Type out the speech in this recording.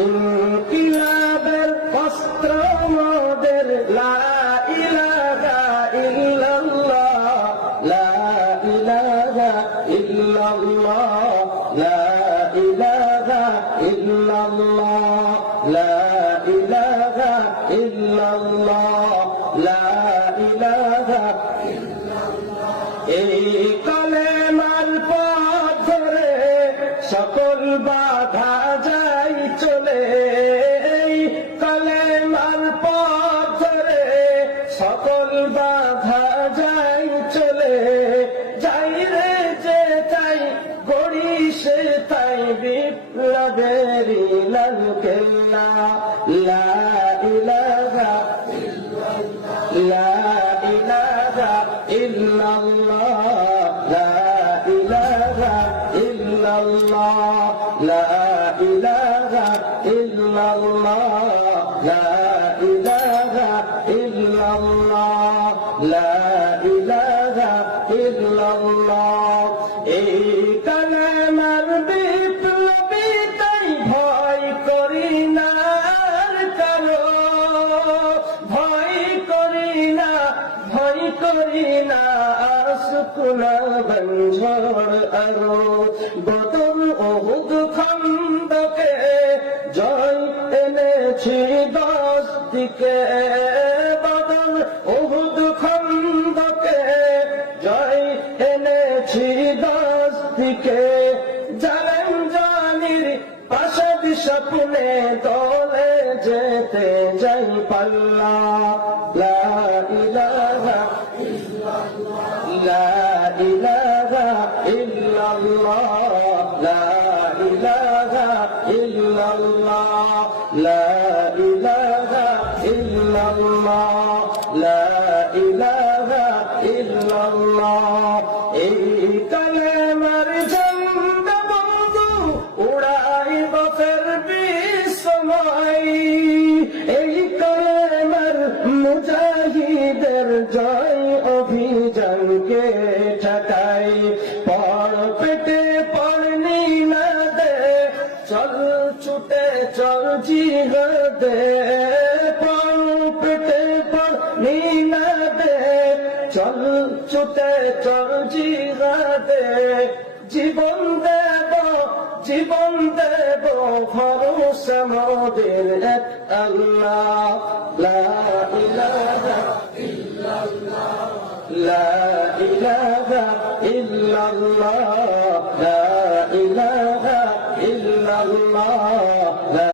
ইনকিলাবের অস্ত্র মোদের লা ইলাহা ইল্লাল্লাহ, লা ইলাহা ইল্লাল্লাহ, লা ইলাহা ইল্লাল্লাহ, লা ইলাহা ইল্লাল্লাহ, লা ইলাহা ইল্লাল্লাহ। এই কালেমার পথ ধরে সকল বাধা যাই চলে, এই কালেমার পথ ধরে সকল বাধা যাই চলে, যাই রে যে তাই গড়ি সে তাই বিপ্লবের লাল কেল্লা, লা ইলাহা ইল্লাল্লাহ, লা ইলাহা ইল্লাল্লাহ, লা ইলাহা ইল্লাল্লাহ, লা ইলাহা ইল্লাল্লাহ, লা ইলাহা ইল্লাল্লাহ, লা ইলাহা ইল্লাল্লাহ। এই কালেমার বিপ্লবী তাই ভয় করি না আর কারো, ভয় করি না, ভয় করি না আসুকুনা বঞ্ঝড় আরো। বদর ওহুদ খন্দকে জয় এনেছি 10 দিকে, বদর ওহুদ খন্দকে জয় এনেছি 10 দিকে, জালেম জানির পাশে স্বপ্নে দলে যেতে যাই পাল্লা, লা ইলাহা ইল্লাল্লাহ, লা ইলাহা ইল্লাল্লাহ, লা ইলাহা ইল্লাল্লাহ, লা ইলাহা ইল্লাল্লাহ, লা ইলাহা ইল্লাল্লাহ। এই কালেমার ঝান্ডা বন্ধু উড়াইব ফিরবি সময়, এই কালেমার মুজাহিদের জয় অভিযানকে ঠকাই। পড় পেটে পড়নি না দে, চল ছুটে চল জিহাদে, পড় পেটে পড়নি না দে, চল ছুটে চল জিহাদে। জীবন দেব, জীবন দেব ভরসা মোদের এক আল্লাহ, লা ইলাহা ইল্লাল্লাহ, লা ইলাহা ইল্লাল্লাহ, লা ইলাহা